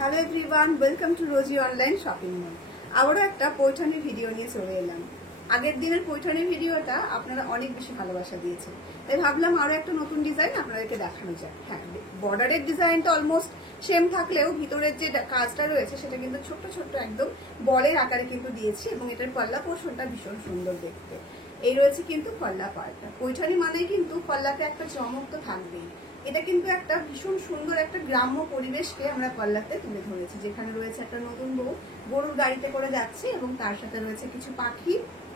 Hello everyone, welcome to Rosy online shopping mall. আবারও একটা Paithani video নিয়ে চলে এলাম। আগের দিনের পৈঠানি ভিডিওটা আপনারা অনেক বেশি ভালোবাসা দিয়েছেন, তাই ভাবলাম আরো একটা নতুন ডিজাইন আপনাদেরকে দেখানো যায়। হ্যাঁ, বর্ডারের ডিজাইনটা অলমোস্ট সেম থাকলেও ভিতরের যে কাজটা রয়েছে সেটা কিন্তু ছোট্ট ছোট্ট একদম বলের আকারে কিন্তু দিয়েছি, এবং এটার পাল্লা পোর্শনটা ভীষণ সুন্দর দেখতে। এই রয়েছে কিন্তু পাল্লা পার্টটা। পৈঠানি মানেই কিন্তু পাল্লাতে একটা চমক তো থাকবেই। এটা কিন্তু একটা ভীষণ সুন্দর একটা গ্রাম্য পরিবেশকে আমরা পাল্লাতে তুলে ধরেছি, যেখানে রয়েছে একটা নতুন বউ গরুর গাড়িতে করে যাচ্ছে এবং তার সাথে রয়েছে কিছু পাখি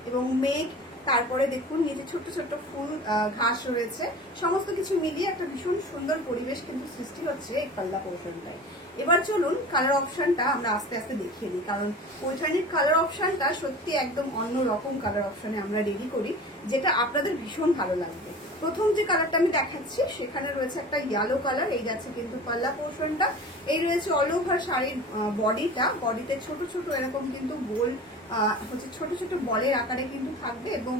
এবং মেঘ। তারপরে দেখুন নিচে ছোট্ট ছোট্ট ফুল ঘাস রয়েছে। সমস্ত কিছু মিলিয়ে একটা ভীষণ সুন্দর পরিবেশ কিন্তু সৃষ্টি হচ্ছে এই পাল্লা পোর্শনটায়। এবার চলুন কালার অপশনটা আমরা আস্তে আস্তে দেখিয়ে দিই, কারণ পৈঠানির কালার অপশনটা সত্যি একদম অন্য রকম কালার অপশনে আমরা রেডি করি, যেটা আপনাদের ভীষণ ভালো লাগবে। প্রথম যে কালারটা আমি দেখাচ্ছি সেখানে রয়েছে একটা ইয়েলো কালার। এই যাচ্ছে কিন্তু পাল্লা পোর্শনটা। এই রয়েছে অল ওভার শাড়ির বডিতে ছোট ছোট এরকম কিন্তু গোল হচ্ছে ছোট ছোট বলের আকারে কিন্তু থাকবে, এবং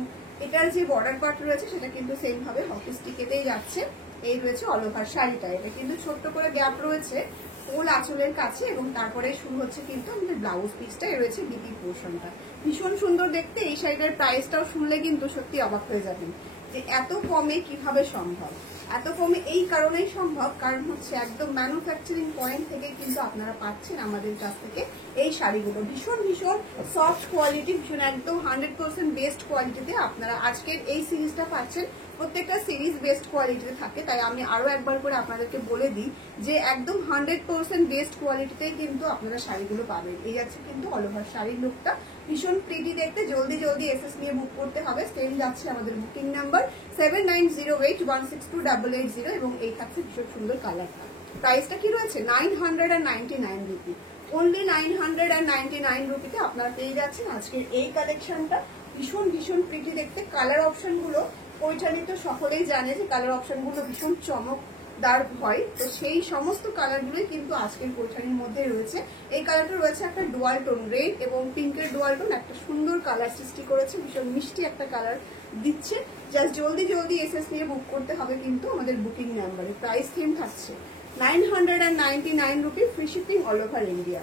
এটার যে বর্ডার পার্ট রয়েছে সেটা কিন্তু সেম ভাবে হকি স্টিকেতেই যাচ্ছে। এই রয়েছে অল ওভার শাড়িটা, এটা কিন্তু ছোট্ট করে গ্যাপ রয়েছে ফুল আঁচলের কাছে, এবং তারপরে শুরু হচ্ছে কিন্তু আমাদের ব্লাউজ পিসটা। এই রয়েছে ডিপি পোর্শনটা, ভীষণ সুন্দর দেখতে। এই শাড়িটার প্রাইসটাও শুনলে কিন্তু সত্যি অবাক হয়ে যাবেন যে এত কমে কিভাবে সম্ভব। এত কমে এই কারণেই সম্ভব, কারণ হচ্ছে একদম ম্যানুফ্যাকচারিং পয়েন্ট থেকে কিন্তু আপনারা পাচ্ছেন আমাদের কাছ থেকে এই শাড়িগুলো। ভীষণ ভীষণ সফট কোয়ালিটি, ভীষণ একদম 100% বেস্ট কোয়ালিটিতে আপনারা আজকের এই সিরিজটা পাচ্ছেন। প্রত্যেকটা সিরিজ বেস্ট কোয়ালিটিতে থাকে, তাই আমি আরো একবার করে আপনাদেরকে বলে দিই যে একদম 100% বেস্ট কোয়ালিটিতে কিন্তু আপনারা শাড়িগুলো পাবেন। এই যাচ্ছে কিন্তু অল ওভার শাড়ির লুকটা, ভীষণ প্রিটি দেখতে। জলদি জলদি এসএস নিয়ে বুক করতে হবে। সেম যাচ্ছে আমাদের বুকিং নাম্বার 7908162880, এবং এই থাকছে ভীষণ সুন্দর কালারটা। প্রাইসটা কি রয়েছে 999 রুপি। অনলি 999 রুপিতে আপনারা পেয়ে যাচ্ছেন আজকের এই কালেকশনটা। ভীষণ ভীষণ প্রিটি দেখতে। কালার অপশন গুলো পৈঠানি তো সকলেই জানে যে কালার অপশন গুলো ভীষণ চমকদার হয়, তো সেই সমস্ত কালার গুলোই কিন্তু আজকের পৈঠানির মধ্যে রয়েছে। এই কালারটা রয়েছে একটা ডুয়াল টোন, রেড এবং পিঙ্কের ডুয়াল টোন, একটা সুন্দর কালার সৃষ্টি করেছে, ভীষণ মিষ্টি একটা কালার দিচ্ছে। জাস্ট জলদি জলদি এসএস নিয়ে বুক করতে হবে কিন্তু আমাদের বুকিং নাম্বারে। প্রাইস সেম থাকছে 999 rupee, free shipping all over India.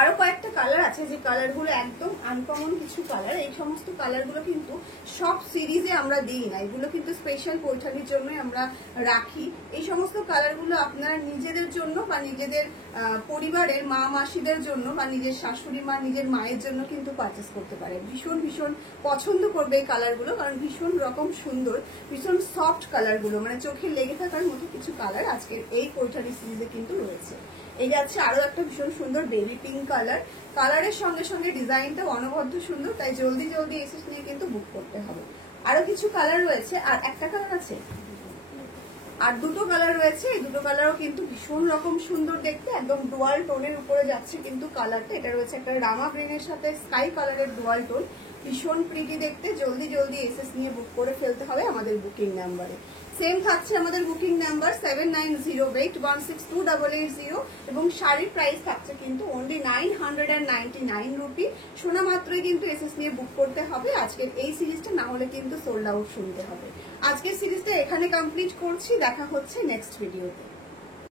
আরো কয়েকটা কালার আছে যে কালারগুলো একদম আনকমন কিছু কালার। এই সমস্ত কালারগুলো কিন্তু সব সিরিজে আমরা দিই না, এগুলো কিন্তু স্পেশাল পৈঠানির জন্যই আমরা রাখি। এই সমস্ত কালারগুলো আপনারা নিজেদের জন্য বা নিজেদের পরিবারের মা মাসিদের জন্য বা নিজের শাশুড়ি মা নিজের মায়ের জন্য কিন্তু পারচেস করতে পারে। ভীষণ ভীষণ পছন্দ করবে এই কালারগুলো, কারণ ভীষণ রকম সুন্দর, ভীষণ সফট কালারগুলো, মানে চোখে লেগে থাকার মতো কিছু কালার আজকের এই পৈঠানি সিরিজে কিন্তু রয়েছে। এই যাচ্ছে আরো একটা ভীষণ সুন্দর বেবি পিঙ্ক কালার। কালারের সঙ্গে সঙ্গে ডিজাইনটা অনবদ্য সুন্দর, তাই জলদি জলদি এসএস নিয়ে কিন্তু বুক করতে হবে। আরো কিছু কালার রয়েছে, আর একটা কালার আছে, আর দুটো কালার রয়েছে। এই দুটো কালারও কিন্তু ভীষণ রকম সুন্দর দেখতে, একদম ডুয়াল টোনের উপরে যাচ্ছে কিন্তু কালারটা। এটা রয়েছে একটা রামা গ্রিনের সাথে স্কাই কালারের ডুয়াল টোন, ভীষণ প্রিটি দেখতে। জলদি জলদি এসএস নিয়ে বুক করে ফেলতে হবে আমাদের বুকিং নাম্বারে। সেম থাকছে আমাদের বুকিং নাম্বার 7908162880, এবং শাড়ির প্রাইস থাকছে কিন্তু অনলি 999 রুপি। শোনা মাত্রই কিন্তু এসএস নিয়ে বুক করতে হবে আজকের এই সিরিজটা, না হলে কিন্তু সোল্ড আউট শুনতে হবে। আজকের সিরিজটা এখানে কমপ্লিট করছি, দেখা হচ্ছে নেক্সট ভিডিওতে।